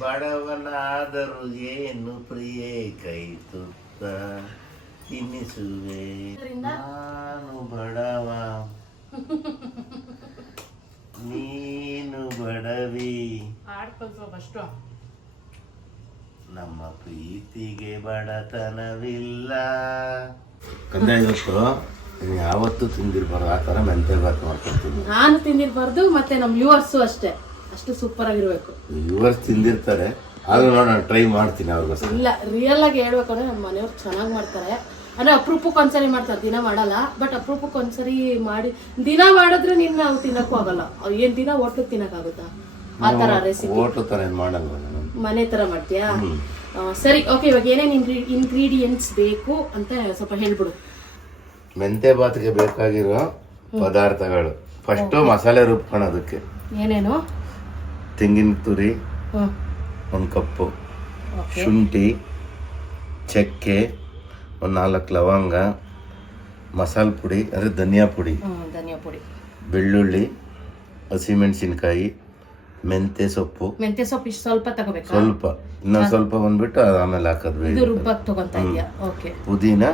ಬಡವನಾದರೂ ಏನು ಪ್ರಿಯೇ ಕೈ ತುತ್ತ ತಿನ್ನಿಸುವೆ? ನಾನು ಬಡವ. ನೀನು ಬಡವಿ. ನಮ್ಮ ಪ್ರೀತಿಗೆ ಬಡತನವಿಲ್ಲ. ಯಾವತ್ತು ಯಾವತ್ತೂ ತಿಂದಿರ್ಬಾರ್ದು. ಆ ಥರ ಮೆಂತೆ ಬಾತ್ ಮಾಡ್ಕೊತೀನಿ. ನಾನು ತಿಂದಿರ್ಬಾರ್ದು ಮತ್ತೆ ನಮ್ಮ ವ್ಯೂವರ್ಸು ಅಷ್ಟೇ. ಅಷ್ಟು ಸೂಪರ್ ಆಗಿರ್ಬೇಕು. ಇವರ್ಸ್ ತಿಂದಿರ್ತಾರೆ. ಆದ್ರೂ ನೋಡೋಣ ಟ್ರೈ ಮಾಡ್ತೀನಿ ಅವ್ರಿಗೋಸ್ಕರ ಇಲ್ಲ ರಿಯಲ್ ಆಗಿ ಹೇಳ್ಬೇಕು ಅಂದ್ರೆ ನಮ್ಮ ಮನೆಯವ್ರು ಚೆನ್ನಾಗಿ ಮಾಡ್ತಾರೆ. ಅಂದ್ರೆ ಅಪರೂಪಕ್ಕೆ ಒಂದ್ಸರಿ ಮಾಡ್ತಾರೆ ದಿನ ಮಾಡಲ್ಲ. ಬಟ್ ಅಪರೂಪಕ್ಕೆ ಒಂದ್ಸರಿ ಮಾಡಿ ದಿನ ಮಾಡಿದ್ರೆ ನಿನ್ನ ನಾವು ತಿನ್ನಕ್ಕೂ ಆಗಲ್ಲ. ಏನ್ ದಿನ ಹೋಟ್ಲು ತಿನ್ನಕ್ಕಾಗುತ್ತಾ? ಆ ತರ ರೆಸಿಪಿ ಹೋಟ್ಲು ತರ ಏನು ಮಾಡಲ್ಲ ನಾನು ಮನೆ ತರ ಮಾಡ್ತೀಯಾ? ಆ, ಸರಿ ಓಕೆ ಇವಾಗ ಏನೇನು ಇಂಗ್ರೀಡಿಯೆಂಟ್ಸ್ ಬೇಕು ಅಂತ ಸ್ವಲ್ಪ ಹೇಳ್ಬಿಡು. ಮೆಂತೆ ಬಾತ್ಗೆ ಬೇಕಾಗಿರೋ ಪದಾರ್ಥಗಳು. ಫಸ್ಟು ಮಸಾಲೆ ರುಬ್ಕೊಳೋದಕ್ಕೆ ಏನೇನು? ತೆಂಗಿನ ತುರಿ ಒಂದು ಕಪ್ಪು ಶುಂಠಿ ಚಕ್ಕೆ ಒಂದು ನಾಲ್ಕು ಲವಂಗ ಮಸಾಲೆ ಪುಡಿ ಅಂದರೆ ಧನಿಯಾ ಪುಡಿ. ಧನಿಯಾ ಪುಡಿ. ಬೆಳ್ಳುಳ್ಳಿ ಹಸಿಮೆಣಸಿನ್ಕಾಯಿ ಮೆಂತೆ ಸೊಪ್ಪು. ಮೆಂತ್ಯ ಸೊಪ್ಪು ಇಷ್ಟು ಸ್ವಲ್ಪ ತಗೋಬೇಕು? ಸ್ವಲ್ಪ. ಇನ್ನೊಂದು ಸ್ವಲ್ಪ ಬಂದ್ಬಿಟ್ಟು ಆಮೇಲೆ ಹಾಕೋದು ಇದು ರುಬ್ಬಕ್ಕೆ ರುಬ್ಬಕ್ ತಗೊಂತ ಇದೆಯಾ ಓಕೆ. ಪುದೀನ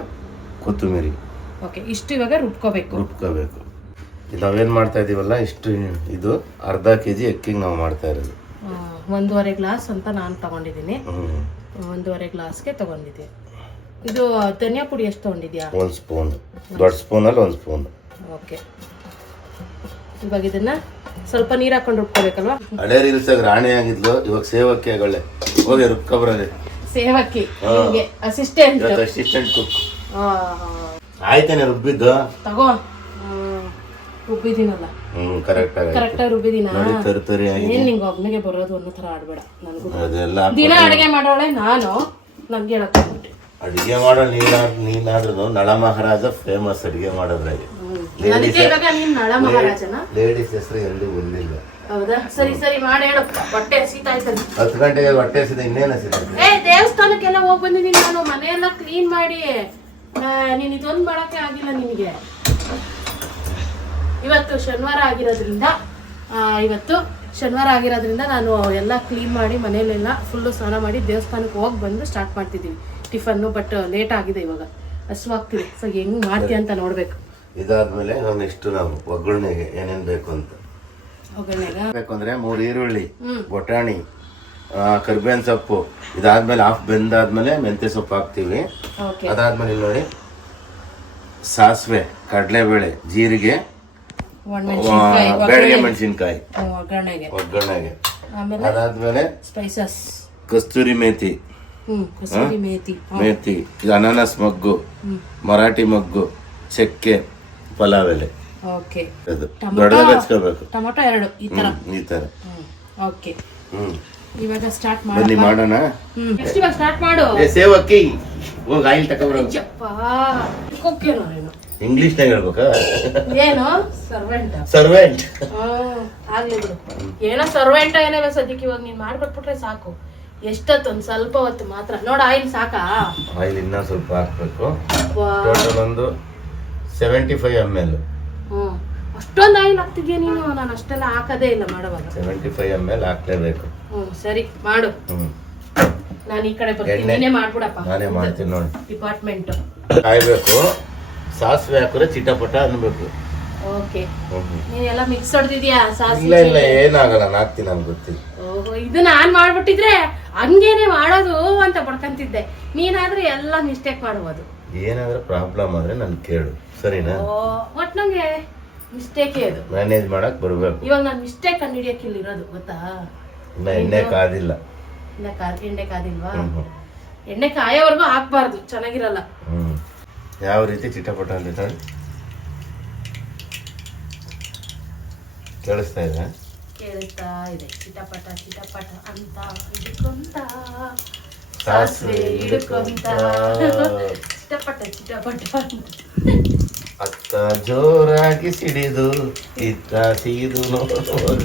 ಕೊತ್ತಂಬರಿ. ಓಕೆ. ಇಷ್ಟು ಇವಾಗ ರುಬ್ಕೋಬೇಕು. ರುಬ್ಕೋಬೇಕು. ನಾವೇನು ಮಾಡ್ತಾ ಇದೀವಲ್ಲ ಇಷ್ಟು ಇದು ಅರ್ಧ ಕೆ ಜಿ ಅಕ್ಕಿಗೆ ನಾವು ಮಾಡ್ತಾ ಇರೋದು. ಒಂದೂವರೆ ಗ್ಲಾಸ್ ಅಂತ ನಾನು ತಗೊಂಡಿದ್ದೀನಿ. ಒಂದೂವರೆ ಗ್ಲಾಸ್ಗೆ ತಗೊಂಡಿದ್ದೆ. ಇದು ಧನಿಯಾ ಪುಡಿ ಎಷ್ಟು ತಗೊಂಡಿದ್ಯಾ? ಒಂದು ಸ್ಪೂನ್. ದೊಡ್ಡ ಸ್ಪೂನಲ್ಲಿ ಒಂದು ಸ್ಪೂನ್. ಓಕೆ. ಇವಾಗ ಇದನ್ನ ಸ್ವಲ್ಪ ನೀರು ಹಾಕೊಂಡು ರುಬ್ಕೋಬೇಕಲ್ವಾ? ಹಳೆ ರೀಲ್ಸಾಗ ರಾಣಿ ಆಗಿದ್ಲು ಇವಾಗ ಸೇವಕ್ಕೆ ಆಗೊಳ್ಳೆ ಹೋಗಿ ರುಬ್ಕೊಬ್ರದೆ ಸೇವಕ್ಕಿ. ಅಸಿಸ್ಟೆಂಟ್ ಅಸಿಸ್ಟೆಂಟ್ ಕುಕ್ ಆಯ್ತೇನೆ ರುಬ್ಬಿದ್ದು. ತಗೋ. ರುಬ್ಬಿದ್ದೀನಲ್ಲ? ಹ್ಮ್ ಕರೆಕ್ಟ್ ಆಗಿ ಕರೆಕ್ಟಾಗಿ ರುಬ್ಬಿದ್ದೀನ? ನೋಡಿ ತರಿ ತರಿ ಆಗಿದೆ. ಏನ್ ನಿಂಗೆ ಒಬ್ನಿಗೆ ಬರೋದು ಅನ್ನೋ ಥರ ಆಡ್ಬೇಡ ನನಗೂ. ಅದೆಲ್ಲ ದಿನ ಅಡುಗೆ ಮಾಡೋಳೆ ನಾನು ನನಗೆ ಹೇಳಕ್ ಹೋಗ್ಬಿಟ್ಟೆ. ಅಡಿಗೆ ಮಾಡೋ ನೀನಾ ನೀನಾದ್ರೂ ನಳ ಮಹಾರಾಜ ಫೇಮಸ್ ಅಡಿಗೆ ಮಾಡೋದ್ರಾಗೆ. ನನಗೆ ಇವಾಗ ನೀನ್ ನಳ ಮಹಾರಾಜನ? ಲೇಡೀಸ್ ಹೆಸರು ಎಲ್ಲೂ ಬಂದಿಲ್ಲ ಹೌದಾ? ಸರಿ ಸರಿ ಮಾಡಿ ಹೇಳು. ಹೊಟ್ಟೆ ಹಸಿತಾಯ್ತದೆ ಹತ್ತು ಗಂಟೆಗೆ ಹೊಟ್ಟೆ ಹಸಿದ ಇನ್ನೇನು ಹಸಿದ ಏ ದೇವಸ್ಥಾನಕ್ಕೆಲ್ಲ ಹೋಗಿ ಬಂದಿದ್ದೀನಿ ನಾನು. ಮನೆಯೆಲ್ಲ ಕ್ಲೀನ್ ಮಾಡಿ. ನೀನು ನೀನ್ ಇದೊಂದು ಮಾಡಕ್ಕೆ ಆಗಿಲ್ಲ ನಿನಗೆ. ಇವತ್ತು ಶನಿವಾರ ಆಗಿರೋದ್ರಿಂದ ಇವತ್ತು ಶನಿವಾರ ಆಗಿರೋದ್ರಿಂದ ನಾನು ಎಲ್ಲ ಕ್ಲೀನ್ ಮಾಡಿ ಮನೆಯಲ್ಲೆಲ್ಲ ಫುಲ್ಲು ಸ್ನಾನ ಮಾಡಿ ದೇವಸ್ಥಾನಕ್ಕೆ ಹೋಗಿ ಬಂದು ಸ್ಟಾರ್ಟ್ ಮಾಡ್ತಿದ್ದೀವಿ. ಟಿಫನ್ನು ಬಟ್ ಲೇಟ್ ಆಗಿದೆ ಇವಾಗ. ಹಸುವಾಗ್ತಿದೆ ಸೊ ಹೆಂಗ್ ಮಾಡ್ತೀಯ ಅಂತ ನೋಡಬೇಕು. ಇದಾದ್ಮೇಲೆ ನಾನು ಇಷ್ಟು ನಾವು ಒಗ್ಗರಣೆಗೆ ಏನೇನು ಬೇಕು ಅಂತ. ಒಗ್ಗರಣೆಗೆ? ಬೇಕು ಅಂದ್ರೆ ಮೂರು ಈರುಳ್ಳಿ. ಬಟಾಣಿ ಕರ್ಬೇವಿನ ಸೊಪ್ಪು. ಇದಾದ್ಮೇಲೆ ಹಾಫ್ ಬೆಂದಾದ್ಮೇಲೆ ಮೆಂತ್ಯ ಸೊಪ್ಪು ಹಾಕ್ತೀವಿ. ಅದಾದ್ಮೇಲೆ ನೋಡಿ ಸಾಸಿವೆ ಕಡಲೆಬೇಳೆ ಜೀರಿಗೆ ಬ್ಯಾಡಗೆ ಮೆಣಸಿನ್ಕಾಯಿ ಒಗ್ಗರಣೆಗೆ. ಒಗ್ಗರಣೆಗೆ. ಆಮೇಲೆ ಅದಾದ್ಮೇಲೆ ಸ್ಪೈಸಸ್ ಕಸ್ತೂರಿ ಮೇತಿ. ಹ್ಮ್ ಕಸೂರಿ ಮೇಥಿ ಮೇಥಿ ಇದು ಅನಾನಸ್ ಮಗ್ಗು ಮರಾಠಿ ಮಗ್ಗು ಚಕ್ಕೆ ಪಲಾವ್ ಎಲೆ. ಓಕೆ. ಅದು ದೊಡ್ಡದಾಗಿ ಹಚ್ಕೋಬೇಕು. ಟೊಮೊಟೊ ಎರಡು ಈ ತರ. ಈ ತರ. ಓಕೆ. ಹ್ಮ್. ಇವಾಗ ಸ್ಟಾರ್ಟ್ ಬನ್ನಿ ಮಾಡಿ ಮಾಡೋಣ. ಹ್ಮ್. ನೆಕ್ಸ್ಟ್ ಇವಾಗ ಸ್ಟಾರ್ಟ್ ಮಾಡು. ಸೇವಕ್ಕಿ. ಹೋಗಿ ಆಯಿಲ್ ತಗೊಬರೋ ಅಯ್ಯಪ್ಪ ಕೊಕ್ಕೇನೋ ಇಂಗ್ಲಿಷ್ನಾಗ ಹೇಳ್ಬೇಕಾ? ಏನು? ಸರ್ವೆಂಟ್ ಸರ್ವೆಂಟ್ ಆಗ್ಲಿ ಬಿಡು. ಏನೋ ಸರ್ವೆಂಟ್ ಏನೋ ಸದ್ಯಕ್ಕೆ ಇವಾಗ ನೀನ್ ಮಾಡ್ಕೊಟ್ಬಿಟ್ರೆ ಸಾಕು. ಎಷ್ಟೊತ್ತು ಒಂದ್ ಸ್ವಲ್ಪ ಹೊತ್ತು ಮಾತ್ರ. ನೋಡ ಆಯಿಲ್ ಸಾಕಾ? ಆಯಿಲ್ ಇನ್ನ ಸ್ವಲ್ಪ ಹಾಕ್ಬೇಕು. ಟೋಟಲ್ ಒಂದು ಸೆವೆಂಟಿ ಫೈವ್ ಎಂ ಎಲ್ ಹ್ಮ್. ಅಷ್ಟೊಂದು ಆಯಿಲ್ ಹಾಕ್ತಿದ್ಯಾ ನೀನು? ನಾನು ಅಷ್ಟೆಲ್ಲ ಹಾಕದೇ ಇಲ್ಲ ಮಾಡುವಾಗ. ಸೆವೆಂಟಿ ಫೈವ್ ಎಂ ಎಲ್ ಹಾಕ್ಲೇಬೇಕು. ಹ್ಮ್ ಸರಿ ಮಾಡು. ಹ್ಮ್. ನಾನು ಈ ಕಡೆ ಬರ್ತೀನಿ. ಎಣ್ಣೆ. ನೀನೇ ಮಾಡ್ಬಿಡಪ್ಪ. ನಾನೇ ಮಾಡ್ತೀನಿ ನೋಡಿ. ಡಿಪಾರ್ಟ್ಮೆಂಟ್ ಕಾಯ್ಬೇಕು. ಸಾಸಿವೆ ಹಾಕಿದ್ರೆ ಚಿಟಪಟ ಅನ್ಬೇಕು. ಓಕೆ. ನೀನೆಲ್ಲ ಮಿಕ್ಸ್ ಹೊಡೆದಿದ್ಯಾ ಇಲ್ಲ ಸಾಸಿವೆ ಇಲ್ಲ ಏನಾಗಲ್ಲ ನಾನು ಹಾಕ್ತೀನಿ ನನ್ಗೆ ಗೊತ್ತಿಲ್ಲ. ಓಹೋ ಇದು ನಾನ್ ಮಾಡ್ಬಿಟ್ಟಿದ್ರೆ ಹಂಗೇನೆ ಮಾಡೋದು ಅಂತ ಪಡ್ಕಂತಿದ್ದೆ ನೀನಾದ್ರೆ ಎಲ್ಲ ಮಿಸ್ಟೇಕ್ ಮಾಡ್ಬೋದು ಏನಾದ್ರೂ ಪ್ರಾಬ್ಲಮ್ ಆದ್ರೆ ನನ್ ಕೇಳು ಸರಿನಾ? ಓ ಒಟ್ ನಂಗೆ ಮಿಸ್ಟೇಕೇ ಅದು ಮ್ಯಾನೇಜ್ ಮಾಡಕ್ ಬರ್ಬೇಕು. ಇವಾಗ ನಾನು ಮಿಸ್ಟೇಕ್ ಹಿಡಿಯಕ್ಕೆ ಇಲ್ಲಿ ಇರೋದು ಗೊತ್ತಾ? ಇನ್ನ ಎಣ್ಣೆ ಕಾದಿಲ್ಲ. ಇನ್ನ ಕಾ ಎಣ್ಣೆ ಕಾದಿಲ್ವಾ? ಹ್ಮ್ ಹ್ಮ್. ಎಣ್ಣೆ ಕಾಯೋವರೆಗೂ ಹಾಕ್ಬಾರ್ದು ಚೆನ್ನಾಗಿರಲ್ಲ. ಹ್ಮ್. ಯಾವ ರೀತಿ ಚಿಟಪಟ ಅಂತ ಹೇಳಿ ಕೇಳಿಸ್ತಾ ಇದೆ? ಇದೆ. ಚಿಟಪಟ ಚಿಟಪಟ ಅಂತ ಹಿಡ್ಕೊಂತ. ಸಾಸಿವೆ ಸಾಸಿವೆ ಹಿಡ್ಕೊಂತ. ಹಿಡ್ಕೊಂತ. ಚಿಟಪಟ ಚಿಟಪಟ ಅಂತ. ಅತ್ತ ಜೋರಾಗಿ ಸಿಡಿದು ಇತ್ತ ಸೀದು ನೋಡು.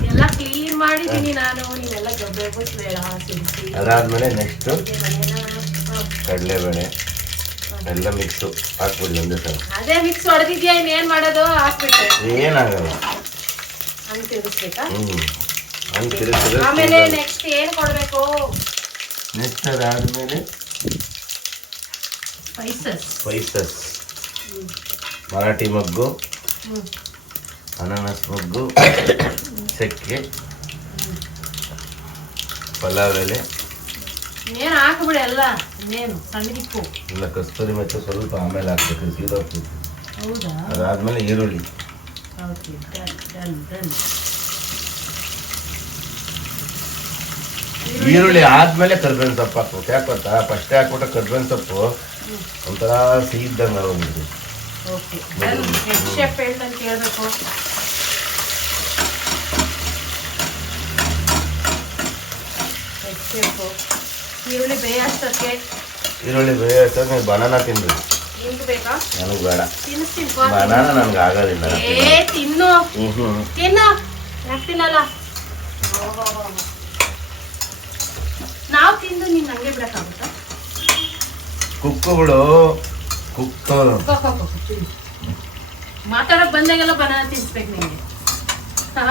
ಎಲ್ಲ ಕ್ಲೀನ್ ನಾನು. ಬೇಡ ಅದಾದ್ಮೇಲೆ ನೆಕ್ಸ್ಟ್ ಕಡಲೆಬೇಳೆ. ಎಲ್ಲ ಮಿಕ್ಸು ಹಾಕ್ಬಿಡಿ ಒಂದೇ ಸಲ. ಅದೇ ಮಿಕ್ಸ್ ಹೊಡೆದಿದ್ಯಾ ಇನ್ನೇನ್ ಮಾಡೋದು? ಹಾಕ್ಬಿಟ್ಟೆ ಏನಾಗಲ್ಲ. ಹಂಗೆ ತಿರುಗಿಸ್ಬೇಕಾ? ಹ್ಮ್. ಹಂಗೆ ತಿರುಗಿಸಿದ್ರೆ ಆಮೇಲೆ ನೆಕ್ಸ್ಟ್ ಏನ್ ಕೊಡ್ಬೇಕು? ನೆಕ್ಸ್ಟ್ ಅದಾದ್ಮೇಲೆ ಸ್ಪೈಸಸ್ ಸ್ಪೈಸಸ್ ಮರಾಠಿ ಮಗ್ಗು ಅನಾನಸ್ ಮಗ್ಗು ಚಕ್ಕೆ ಪಲಾವ್ ಎಲೆ. ಏನ್ ಹಾಕ್ಬಿಡಿ ಎಲ್ಲ ಇನ್ನೇನು ಸಣ್ಣಗಿಕ್ಕು ಇಲ್ಲ ಕಸ್ತೂರಿ ಮೆತ್ತೆ ಸ್ವಲ್ಪ ಆಮೇಲೆ ಹಾಕ್ಬೇಕು ಸೀದೋಗ್ತೈತಿ ಹೌದಾ? ಅದಾದ್ಮೇಲೆ ಈರುಳ್ಳಿ. Okay done done done. ಈರುಳ್ಳಿ ಆದ್ಮೇಲೆ ಕರ್ಬೇವಿನ ಸೊಪ್ಪು ಹಾಕ್ಬೇಕು. ಯಾಕೆ ಗೊತ್ತಾ? ಫಸ್ಟ್ ಹಾಕ್ಬಿಟ್ಟು ಕರ್ಬೇವಿನ ಸೊಪ್ಪು ಒಂಥರ ಸಿಹಿ ಇದ್ದಂಗೆ ಆಗೋಗ್ಬಿಡ್ತು ಓಕೆ ಡನ್. ಶೆಫ್ ಕೇಳಬೇಕು. ಶೆಫು ಈರುಳ್ಳಿ ಬೇಯಷ್ಟಕ್ಕೆ ಈರುಳ್ಳಿ ಬೇಯಷ್ಟಕ್ಕೆ ನೀವು ಬನಾನ ತಿನ್ರಿ. ನಿಮ್ಗೆ ಬೇಕಾ? ನನಗೆ ಬೇಡ. ತಿನ್ನಿಸ್ತೀನಿ ಬನಾನ ನನಗೆ ಆಗೋದಿಲ್ಲ ಏ ತಿನ್ನು. ತಿನ್ನು. ಯಾಕೆ ತಿನ್ನಲ್ಲ. ನಾವು ತಿಂದು ನೀನು ಹಂಗೆ ಬಿಡಕ್ಕಾಗುತ್ತಾ? ಕುಕ್ಕುಗಳು ಕುಕ್ಕ ಮಾತಾಡಕ್ ಬಂದಾಗೆಲ್ಲ ಬನಾನ ತಿನ್ಸ್ಬೇಕು ನಿಮಗೆ ಹಾ.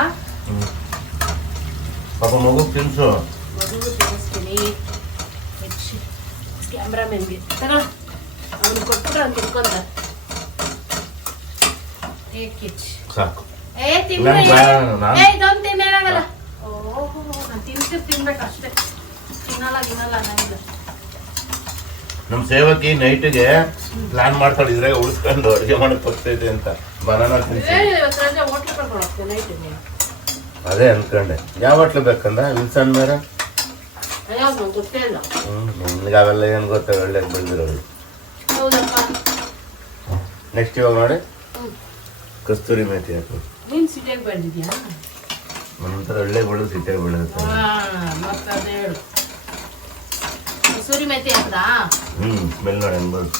ಪಾಪ ಮಗು ತಿನ್ಸು. ಮಗು ತಿನ್ನಿಸ್ತೀನಿ ಕ್ಯಾಮ್ರಾಮನ್ಗೆ ತಗೊಳ ಅವ್ನು ಕೊಟ್ಬಿಟ್ರೆ ಅವ್ನು ತಿನ್ಕೊಂತ ಸಾಕು. ಏ ತಿನ್ಬೇಡ. ನಂಗ್ ಬೇಡ, ನಾನು- ಏ ಇದೊಂದು ತಿನ್ನಾಗಲ್ಲ ಓಹೋ ನಾನು ತಿನ್ಸಿ ತಿನ್ಬೇಕು ಅಷ್ಟೇ. ತಿನ್ನಲ್ಲ ತಿನ್ನಲ್ಲ ನನಗೆ ನಮ್ಮ ಸೇವಕಿ ನೈಟ್ಗೆ ಪ್ಲಾನ್ ಮಾಡ್ತಾಳೆ ಇದ್ರಾಗ ಉಳಿಸ್ಕೊಂಡು ಅಡುಗೆ ಮಾಡಕ್ ಬರ್ತೈತೆ ಅಂತ. ಬನಾನ ಅದೇ ಅನ್ಕೊಂಡೆ. ಯಾವ ಹೋಟ್ಲು ಬೇಕಂದ? ವಿಲ್ಸನ್ ಮೇಲೆ ಅಯ್ಯೋ ನಂಗೆ ಗೊತ್ತೇ ಇಲ್ಲ. ಹ್ಮ್ ನಿಮ್ಗೆ ಅವೆಲ್ಲ ಏನು ಗೊತ್ತ ಒಳ್ಳೆ ಬಂದಿರೋದು ನೆಕ್ಸ್ಟ್ ಇವಾಗ ನೋಡಿ. ಕಸ್ತೂರಿ ಮೇಥಿ ಹಾಕು. ನೀನು ಸಿಟಿಯಾಗಿ ಬಂದಿದ್ಯಾ? ಒಂಥರ ಒಳ್ಳೆ ಬೆಳೆದು ಸಿಟಿಯಾಗಿ ಬೆಳೆಯುತ್ತೆ. ಹಾ ಮತ್ತೆ ಅದೇ ಹೇಳು. ಕಸೂರಿ ಮೆಥಿ ಹಾಕ್ದಾ? ಹ್ಮ್ ಸ್ಮೆಲ್ ನೋಡಿ ಅನ್ಬೋದು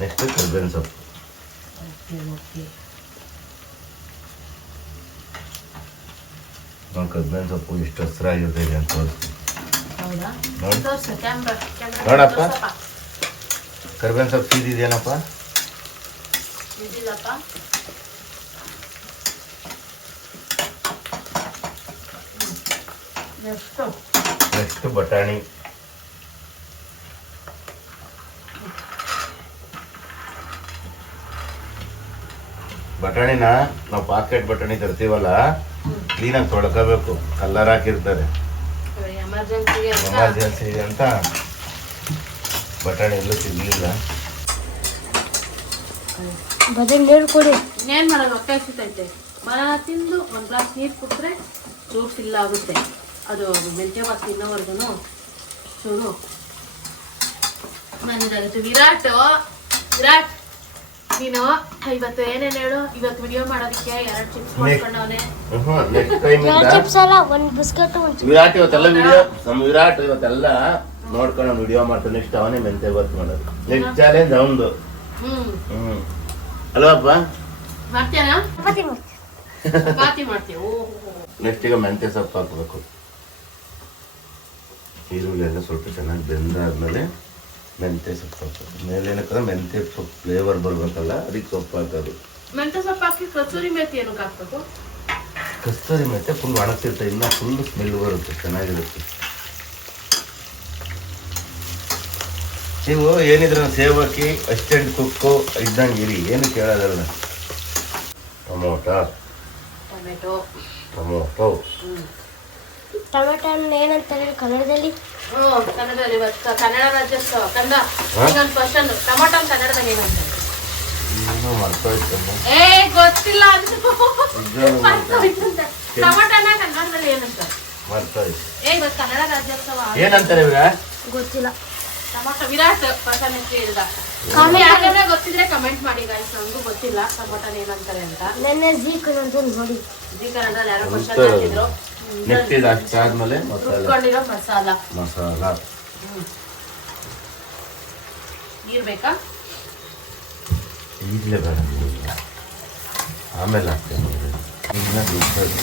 ನೆಕ್ಸ್ಟ್ ಕರ್ಬೇವಿನ ಸೊಪ್ಪು. Okay okay. ನಾವು ಕರ್ಬೇವಿನ ಸೊಪ್ಪು ಇಷ್ಟು ಹಸಿರಾಗಿರ್ತದೆ ಅಂತ ತೋರಿಸ್ತೀನಿ ಹೌದಾ? ನೋಡಿ. ತೋರ್ಸು ಕ್ಯಾಮ್ರಾ ಕ್ಯಾಮ್ರಾ ನೋಡಪ್ಪ. ಕರ್ಬೇವಿನ ಸೊಪ್ಪು ಸೀದಿದೆಯೇನಪ್ಪ ಇದಿಲ್ಲಪ್ಪ. ಎಷ್ಟು? ನೆಕ್ಸ್ಟ್ ಬಟಾಣಿ? ಬಟಾಣಿನ ನಾವು ಪಾಕೆಟ್ ಬಟಾಣಿ ತರ್ತೀವಲ್ಲ ಕ್ಲೀನಾಗಿ ತೊಳ್ಕೋಬೇಕು. ಕಲ್ಲರ್ ಹಾಕಿರ್ತಾರೆ. ಎಮರ್ಜೆನ್ಸಿಗೆ ಅಂತ. ಎಮರ್ಜೆನ್ಸಿ ಅಂತ. ಬಟಾಣಿ ಎಲ್ಲೂ ಸಿಗಲಿಲ್ಲ ಬದಲ್ ನೀರು ಕೊಡಿ. ಇನ್ನೇನ್ ಮಾಡೋದು? ಹೊಟ್ಟೆ ಸಿಗ್ತೈತೆ ಮನ ತಿಂದು ಒಂದು ಗ್ಲಾಸ್ ನೀರು ಕುಡಿದ್ರೆ ಚೂರು ಫಿಲ್ ಆಗುತ್ತೆ. ಅದು ಮೆಂತ್ಯ ಭಾತ್ ತಿನ್ನೋವರೆಗೂ ಚೂರು ನನ್ನದಾಗುತ್ತೆ ವಿರಾಟ್. ವಿರಾಟ್. ನೀನು ಇವತ್ತು ಏನೇನು ಹೇಳು? ಇವತ್ತು ವಿಡಿಯೋ ಮಾಡೋದಕ್ಕೆ ಎರಡು ಚಿಪ್ಸ್ ಮಾಡ್ಕೊಂಡವನೆ. ನೆಕ್ಸ್ಟ್ ಟೈಮ್ ಎರಡು ಚಿಪ್ಸ್ ಅಲ್ಲ? ಒಂದು ಬಿಸ್ಕೆಟ್ ಒಂದು ವಿರಾಟ್ ಇವತ್ತೆಲ್ಲ ವಿಡಿಯೋ ನಮ್ಮ ವಿರಾಟ್ ಇವತ್ತೆಲ್ಲ ನೋಡ್ಕೊಂಡು ವಿಡಿಯೋ ಮಾಡ್ತಾನೆ. ನೆಕ್ಸ್ಟ್ ಅವನೇ ಮೆಂತೆ ಬರ್ತ ಮಾಡೋದು. ನೆಕ್ಸ್ಟ್ ಚಾಲೆಂಜ್ ಅವನದು. ಹ್ಮ್. ಅಲ್ವಪ್ಪ ಮಾಡ್ತೀಯಾ ಚಪಾತಿ ನೆಕ್ಸ್ಟ್ ಈಗ ಮೆಂತೆ ಸೊಪ್ಪು ಹಾಕ್ಬೇಕು. ಈರುಳ್ಳಿ ಎಲ್ಲ ಸ್ವಲ್ಪ ಚೆನ್ನಾಗಿ ಬೆಂದಾದ್ಮೇಲೆ ಮೆಂತ್ಯ ಸೊಪ್ಪು ಹಾಕೋದು ಮೇಲೆ ಏನಕ್ಕಂದ್ರೆ ಮೆಂತ್ಯ ಸೊಪ್ಪು ಫ್ಲೇವರ್ ಬರ್ಬೇಕಲ್ಲ ಅದಕ್ಕೆ ಸೊಪ್ಪು ಹಾಕೋದು. ಮೆಂತ್ಯ ಸೊಪ್ಪು ಹಾಕಿ ಕಸೂರಿ ಮೇಥಿ ಏನಕ್ಕೆ ಹಾಕ್ಬೇಕು? ಕಸ್ತೂರಿ ಮೆಂತ್ಯ ಫುಲ್ ಒಣಗ್ತಿರ್ತದೆ ಇನ್ನ ಫುಲ್ ಸ್ಮೆಲ್ ಬರುತ್ತೆ ಚೆನ್ನಾಗಿರುತ್ತೆ. ನೀವು ಏನಿದ್ರೆ ಸೇವಕಿ ಅಸಿಸ್ಟೆಂಟ್ ಕುಕ್ಕು ಇದ್ದಂಗೆ ಇರಿ ಏನು ಕೇಳೋದಲ್ಲ. ಟೊಮೊಟೊ. ಟೊಮೆಟೊ. ಟೊಮೊಟೊ. ಟೊಮೆಟೊ ಹಣ್ಣು ಏನಂತಾರೆ ಕನ್ನಡದಲ್ಲಿ? ಓ ಕನ್ನಡದಲ್ಲಿ ಇವತ್ತು ಕನ್ನಡ ರಾಜ್ಯೋತ್ಸವ. ಕನ್ನಡ? ಈಗ ಕ್ವಶನ್ ಟೊಮಾಟೊ ಕನ್ನಡದಾಗ ಏನಂತಾರೆ ಏ ಗೊತ್ತಿಲ್ಲ ಅಂತ. ಮರ್ತೋಯ್ತಂತೆ. ಕನ್ನಡದಲ್ಲಿ ಏನಂತಾರೆ ಏ ಇವತ್ತು ಕನ್ನಡ ರಾಜ್ಯೋತ್ಸವ ಏನಂತಾರೆ ಗೊತ್ತಿಲ್ಲ. ಟೊಮೆಟೊ ವಿರಾಟ್ ಪರ್ಸನ್ ಇಲ್ದ ಯಾಕಂದ್ರೆ ಗೊತ್ತಿದ್ರೆ ಕಮೆಂಟ್ ಮಾಡಿ ಗಾಯ್ಸ್ ನನಗೂ ಗೊತ್ತಿಲ್ಲ ಟೊಮಾಟೊ ಏನಂತಾರೆ ಅಂತ. ನೆನ್ನೆ ಜೀ ಕನ್ನಡ ನೋಡಿ. ಜಿ ಕನ್ನಡದಲ್ಲಿ ಯಾರೋ ಕ್ವಶನ್. ಹಾಕಿದ್ರು. ನೆಕ್ಸ್ಟ್ ಇದು ಅಷ್ಟಾದ್ಮೇಲೆ ಮಸಾಲ. ರುಬ್ಕೊಂಡಿರೋ ಮಸಾಲ. ನೀರ್ ಬೇಕಾ? ಈಗಲೇ ಬೇಡ ಈಗ. ಆಮೇಲೆ ಹಾಕ್ತೇನೆ ಚೆನ್ನಾಗಿ ರುಬ್ಬೋದು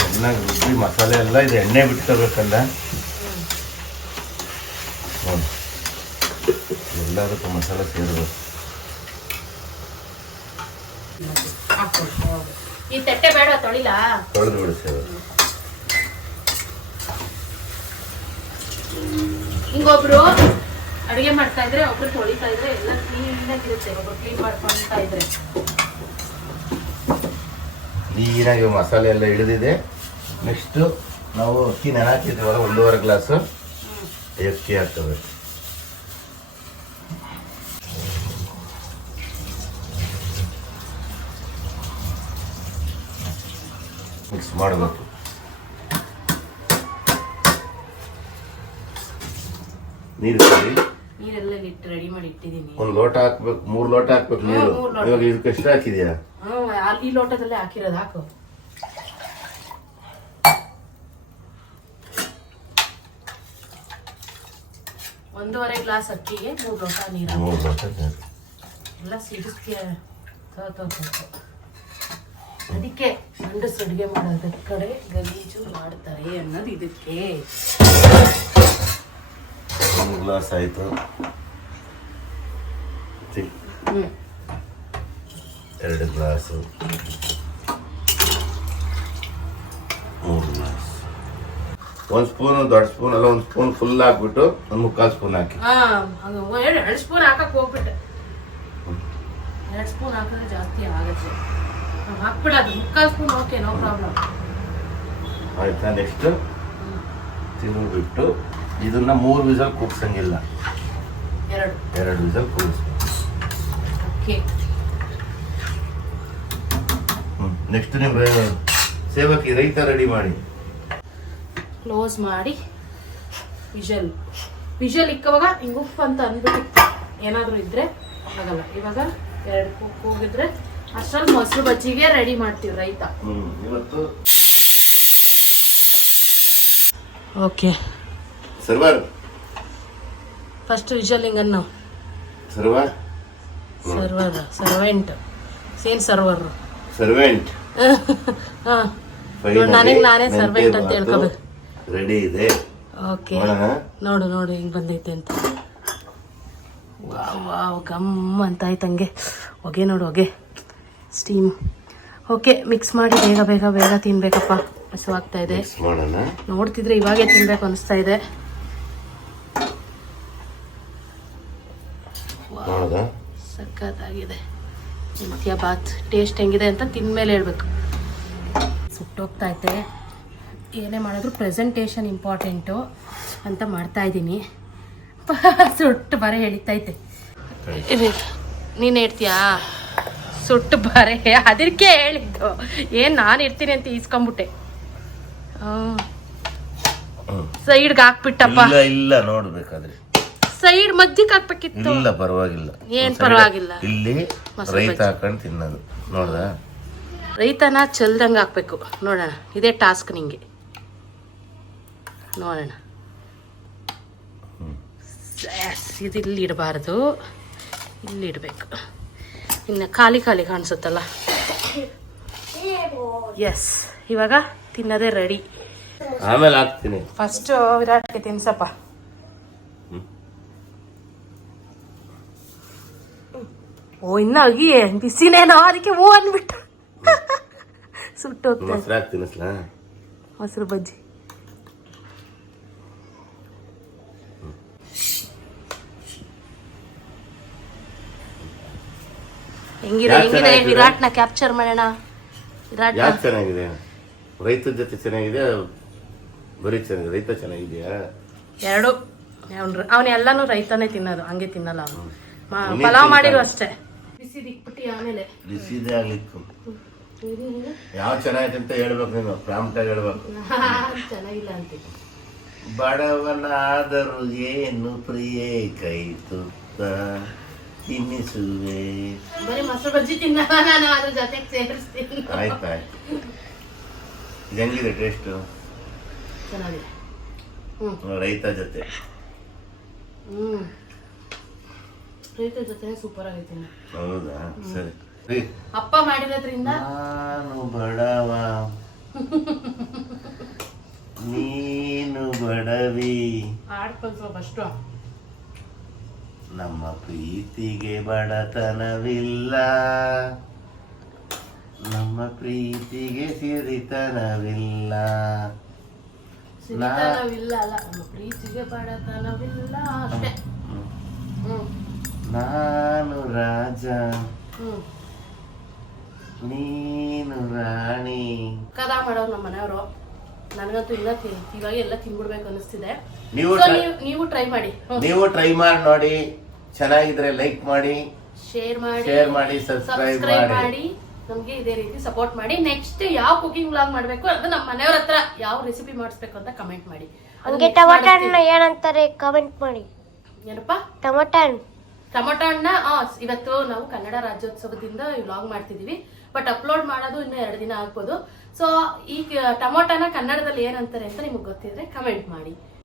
ಚೆನ್ನಾಗಿ ರುಬ್ಬಿ ಮಸಾಲೆ ಎಲ್ಲ ಇದು. ಎಣ್ಣೆ ಬಿಟ್ಕೋಬೇಕಲ್ಲ. ನೋಡಿ. ಎಲ್ಲದಕ್ಕೂ ಮಸಾಲೆ ಸೇರಬೇಕು. ಹಾಕ್ಕೊಳ್ಳಿ. ಈ ತಟ್ಟೆ ಬೇಡ ತೊಳಿಲಾ. ತೊಳೆದು ಬಿಡಿಸ್ತೇವೆ ಹಿಂಗೊಬ್ರು ಅಡುಗೆ ಮಾಡ್ತಾ ಇದ್ರೆ ಒಬ್ರು ತೊಳಿತಾ ಇದ್ರೆ ಎಲ್ಲ ಕ್ಲೀನಾಗಿರುತ್ತೆ ಒಬ್ರು ಕ್ಲೀನ್ ಮಾಡ್ಕೊಂತಾ ಇದ್ರೆ. ನೀರಾಗಿ ಮಸಾಲೆ ಎಲ್ಲ ಹಿಡಿದಿದೆ. ನೆಕ್ಸ್ಟು ನಾವು ಅಕ್ಕಿ ನೆನೆ ಹಾಕಿದ್ದೀವಲ್ಲ ಒಂದೂವರೆ ಗ್ಲಾಸು. ಅಕ್ಕಿ ಹಾಕ್ತವೆ ಮಿಕ್ಸ್ ಮಾಡಬೇಕು. ನೀರು ಸರಿ ನೀರೆಲ್ಲ ಇಟ್ಟು ರೆಡಿ ಮಾಡಿ ಇಟ್ಟಿದ್ದೀನಿ. ಒಂದು ಲೋಟ ಹಾಕ್ಬೇಕು ಮೂರು ಲೋಟ ಹಾಕ್ಬೇಕು ನೀರು. ಇವಾಗ ಇದಕ್ಕೆ ಎಷ್ಟು ಹಾಕಿದ್ಯಾ ಈ ಲೋಟದಲ್ಲೇ ಹಾಕಿರೋದು ಹಾಕು. ಒಂದೂವರೆ ಗ್ಲಾಸ್ ಅಕ್ಕಿಗೆ ಮೂರು ಲೋಟ ನೀರು ಮೂರು ಲೋಟ ನೀರು. ಎಲ್ಲ ಸಿಡಿಸ್ಕೆ ತೋ ತೋ ತೋ ತೋ. ಅದಕ್ಕೆ ಗಂಡಸು ಅಡುಗೆ ಮಾಡೋದ ಕಡೆ ಗಲೀಜು ಮಾಡ್ತಾರೆ ಅನ್ನೋದು ಇದಕ್ಕೆ. ಒಂದು ಗ್ಲಾಸ್ ಆಯಿತು. ಎರಡು ಗ್ಲಾಸು. ಮೂರು ಗ್ಲಾಸ್. ಒಂದು ಸ್ಪೂನ್ ದೊಡ್ಡ ಸ್ಪೂನ್ ಅಲ್ಲ ಒಂದು ಸ್ಪೂನ್ ಫುಲ್ ಹಾಕ್ಬಿಟ್ಟು ಒಂದು ಮುಕ್ಕಾಲು ಸ್ಪೂನ್ ಹಾಕಿ. ಎರಡು ಸ್ಪೂನ್ ಹಾಕಕ್ ಹೋಗ್ಬಿಟ್ಟೆ. ಎರಡು ಸ್ಪೂನ್ ಹಾಕಿದ್ರೆ ಜಾಸ್ತಿ ಆಗುತ್ತೆ. ಹಾಕ್ಬಿಡೋದು ಮುಕ್ಕಾಲು ಸ್ಪೂನ್ ಓಕೆ ನೋ ಪ್ರಾಬ್ಲಮ್ ಆಯ್ತಾ ನೆಕ್ಸ್ಟ್ ತಿರುಗಿಬಿಟ್ಟು ಇದನ್ನ ಮೂರು ವಿಸಲ್ ಕೂಗ್ಸಂಗಿಲ್ಲ ಎರಡು. ಎರಡು ವಿಸಲ್ ಕೂಗಿಸ್ಬೇಕು ಓಕೆ ನೆಕ್ಸ್ಟ್ ನೀವು ಸೇವಕಿ ರೈತ ರೆಡಿ ಮಾಡಿ. ಕ್ಲೋಸ್ ಮಾಡಿ. ವಿಷಲ್. ವಿಷಲ್ ಇಕ್ಕವಾಗ ಹಿಂಗೆ ಉಪ್ಪು ಅಂತ ಅಂದ್ಬಿಟ್ಟು ಏನಾದರೂ ಇದ್ರೆ ಆಗಲ್ಲ. ಇವಾಗ ಎರಡು ಕುಕ್ ಹೋಗಿದ್ರೆ ಅಷ್ಟ್ರಲ್ಲಿ ಮೊಸರು ಬಜ್ಜಿಗೆ ರೆಡಿ ಮಾಡ್ತೀವಿ ರೈತ. ಇವತ್ತು ಓಕೆ. ಸರ್ವರ್. ಫಸ್ಟ್ ವಿಜಯಲಿಂಗನ್ ನಾವು ಸರ್ವರ್. ಸರ್ವರ್ ಸರ್ವೆಂಟ್ ಸೇನ್ ಸರ್ವರ್ ಸರ್ವೆಂಟ್ ನನಗ್ ನನಗೆ ನಾನೇ ಸರ್ವೆಂಟ್ ಅಂತ ಹೇಳ್ಕೋಬೇಕು ರೆಡಿ ಇದೆ. ಓಕೆ. ನೋಡು ನೋಡು ಹಿಂಗೆ ಬಂದೈತೆ ಅಂತ. ವಾವ್ ವಾವ್ ಗಮ್ ಅಂತ ಆಯ್ತಂಗೆ ಹಂಗೆ. ಹೊಗೆ ನೋಡು ಹೊಗೆ. ಸ್ಟೀಮ್ ಓಕೆ ಮಿಕ್ಸ್ ಮಾಡಿ ಬೇಗ ಬೇಗ ಬೇಗ ತಿನ್ಬೇಕಪ್ಪ. ಹಸುವಾಗ್ತಾ ಇದೆ. ಮಿಕ್ಸ್ ಮಾಡೋಣ? ನೋಡ್ತಿದ್ರೆ ಇವಾಗೇ ತಿನ್ಬೇಕು ಅನಿಸ್ತಾ ಇದೆ. ಸಖತ್ತಾಗಿದೆ. ನಿತ್ಯ ಬಾತ್. ಟೇಸ್ಟ್ ಹೆಂಗಿದೆ ಅಂತ ತಿನ್ಮೇಲೆ ಹೇಳ್ಬೇಕು. ಸುಟ್ಟೋಗ್ತಾ ಐತೆ ಏನೇ ಮಾಡಿದ್ರು ಪ್ರೆಸೆಂಟೇಷನ್ ಇಂಪಾರ್ಟೆಂಟು ಅಂತ ಮಾಡ್ತಾ ಇದ್ದೀನಿ. ಸುಟ್ಟು ಬರೀ ಹೇಳಿತೈತೆ ನೀನು ಹೇಳ್ತೀಯಾ? ಸುಟ್ಟು ಬರೆ. ಅದಕ್ಕೆ ಹೇಳಿದ್ದು. ಏನ್ ನಾನು ಇರ್ತೀನಿ ಅಂತ ಈಸ್ಕೊಂಬಿಟ್ಟೆ. ಸೈಡ್ಗೆ ಹಾಕ್ಬಿಟ್ಟಪ್ಪ. ಇಲ್ಲ ಇಲ್ಲ ನೋಡ್ಬೇಕಾದ್ರೆ. ಸೈಡ್ ಮಧ್ಯಕ್ಕೆ ಹಾಕ್ಬೇಕಿತ್ತು. ಇಲ್ಲ ಪರವಾಗಿಲ್ಲ. ಏನ್ ಪರವಾಗಿಲ್ಲ? ಇಲ್ಲಿ ರೈತ ಹಾಕೊಂಡು ತಿನ್ನೋದು. ನೋಡ್ದ? ರೈತನ ಚೆಲ್ದಂಗೆ ಹಾಕ್ಬೇಕು. ನೋಡೋಣ. ಇದೇ ಟಾಸ್ಕ್ ನಿಂಗೆ. ನೋಡೋಣ. ಇದು ಇಲ್ಲಿ ಇಡಬಾರ್ದು. ಇಲ್ಲಿ ಇಡಬೇಕು. ಇನ್ನು ಖಾಲಿ ಖಾಲಿ ಕಾಣಿಸುತ್ತಲ್ಲ? ಎಸ್ ಇವಾಗ ತಿನ್ನೋದೇ ರೆಡಿ ಆಮೇಲೆ ಹಾಕ್ತೀನಿ. ಫಸ್ಟು ವಿರಾಟ್ಗೆ ತಿನ್ಸಪ್ಪ. ಓ ಇನ್ನ ಅಗಿ ಬಿಸಿನೇನೋ ಅದಕ್ಕೆ ಓ ಅಂದ್ಬಿಟ್ಟು ಸುಟ್ಟು ಮೊಸರು ಬಜ್ಜಿ. ಹೆಂಗಿದೆ? ವಿರಾಟ್ನ ಕ್ಯಾಪ್ಚರ್ ಮಾಡೋಣ. ವಿರಾಟ್ ಯಾಕೆ ಚೆನ್ನಾಗಿದೆ? ರೈತರ ಜೊತೆ ಚೆನ್ನಾಗಿದೆ ಬರೀ ಚೆನ್ನಾಗಿದೆ ರೈತ ಚೆನ್ನಾಗಿದೆಯಾ? ಎರಡು. ಅವ್ನು ಅವನು ಎಲ್ಲಾನು ರೈತನೇ ತಿನ್ನೋದು ಹಂಗೆ ತಿನ್ನಲ್ಲ ಅವನು. ಪಲಾವ್ ಮಾಡಿರು ಅಷ್ಟೇ. ಬಿಸಿ ದಿಕ್ಬಿಟ್ಟು ಆಮೇಲೆ. ಬಿಸಿದೆ ಆಗ್ಲಿಕ್ಕು. ಯಾವ ಚೆನ್ನಾಗಿದೆ ಅಂತ ಹೇಳ್ಬೇಕು ನೀನು ಪ್ರಾಮುಖ್ಯ ಹೇಳ್ಬೇಕು. ಚೆನ್ನಾಗಿಲ್ಲ ಅಂತೀನಿ ಬಡವನಾದರೂ ಏನು ಪ್ರಿಯೇ ಕೈ ತುತ್ತ? ತಿನ್ನಿಸುವೆ. ಬರೀ ಮೊಸರು ಬಜ್ಜಿ ತಿನ್ನಲ್ಲ ನಾನು ಅದ್ರ ಜೊತೆಗೆ ಸೇರಿಸ್ತೀನಿ. ಆಯ್ತಾಯ್ತು. ಇದು ಹೆಂಗಿದೆ ಟೇಸ್ಟು ಚೆನ್ನಾಗಿದೆ. ಹ್ಮ್. ರೈತ ಜೊತೆ. ಹ್ಮ್. ರೈತ ಜೊತೆ ಸೂಪರ್ ಆಗೈತೆ ಹೌದಾ? ಸರಿ. ಅಪ್ಪ ಮಾಡಿರೋದ್ರಿಂದ? ನಾನು ಬಡವ. ನೀನು ಬಡವಿ. ಆಡ್ಕೊಂಡು ಸ್ವಲ್ಪ ಅಷ್ಟು ನಮ್ಮ ಪ್ರೀತಿಗೆ ಬಡತನವಿಲ್ಲ. ನಮ್ಮ ಪ್ರೀತಿಗೆ ಸಿರಿತನವಿಲ್ಲ. ಸಿರಿತನವಿಲ್ಲ ಅಲ್ಲ ನಮ್ಮ ಪ್ರೀತಿಗೆ ಬಡತನವಿಲ್ಲ ಅಷ್ಟೇ. ನಾನು ರಾಜ. ನೀನು ರಾಣಿ. ಕದಾ ಮಾಡೋರು ನಮ್ಮ ಮನೆಯವರು. ನನಗಂತೂ ಇಲ್ಲ ಇವಾಗ ಎಲ್ಲ ತಿನ್ಬಿಡ್ಬೇಕು ಅನಿಸ್ತಿದೆ. ನೀವು ಟ್ರೈ ಮಾಡಿ. ನೀವು ಟ್ರೈ ಮಾಡಿ ನೋಡಿ. ಚೆನ್ನಾಗಿದ್ರೆ ಲೈಕ್ ಮಾಡಿ ಶೇರ್ ಮಾಡಿ ಶೇರ್ ಮಾಡಿ ಸಬ್ಸ್ಕ್ರೈಬ್ ಮಾಡಿ. ಮಾಡಿ. ನಮ್ಗೆ ಇದೇ ರೀತಿ ಸಪೋರ್ಟ್ ಮಾಡಿ. ನೆಕ್ಸ್ಟ್ ಯಾವ ಕುಕಿಂಗ್ ವ್ಲಾಗ್ ಮಾಡ್ಬೇಕು ಅದು ನಮ್ಮ ಮನೆಯವ್ರ ಹತ್ರ ಯಾವ ರೆಸಿಪಿ ಮಾಡಿಸ್ಬೇಕು ಅಂತ ಕಮೆಂಟ್ ಮಾಡಿ. ಹಂಗೆ ಹಣ್ಣು ಏನಂತಾರೆ ಕಮೆಂಟ್ ಮಾಡಿ. ಏನಪ್ಪಾ? ಟೊಮೊಟೊ ಹಣ್ಣು ಟೊಮೊಟೊ ಹಣ್ಣ ಆ, ಇವತ್ತು ನಾವು ಕನ್ನಡ ರಾಜ್ಯೋತ್ಸವದಿಂದ ವ್ಲಾಗ್ ಮಾಡ್ತಿದೀವಿ. ಬಟ್ ಅಪ್ಲೋಡ್ ಮಾಡೋದು ಇನ್ನು ಎರಡು ದಿನ ಆಗ್ಬೋದು. ಸೊ ಈ ಟೊಮೊಟೊನ ಕನ್ನಡದಲ್ಲಿ ಏನಂತಾರೆ ಅಂತ ನಿಮಗೆ ಗೊತ್ತಿದ್ರೆ ಕಮೆಂಟ್ ಮಾಡಿ.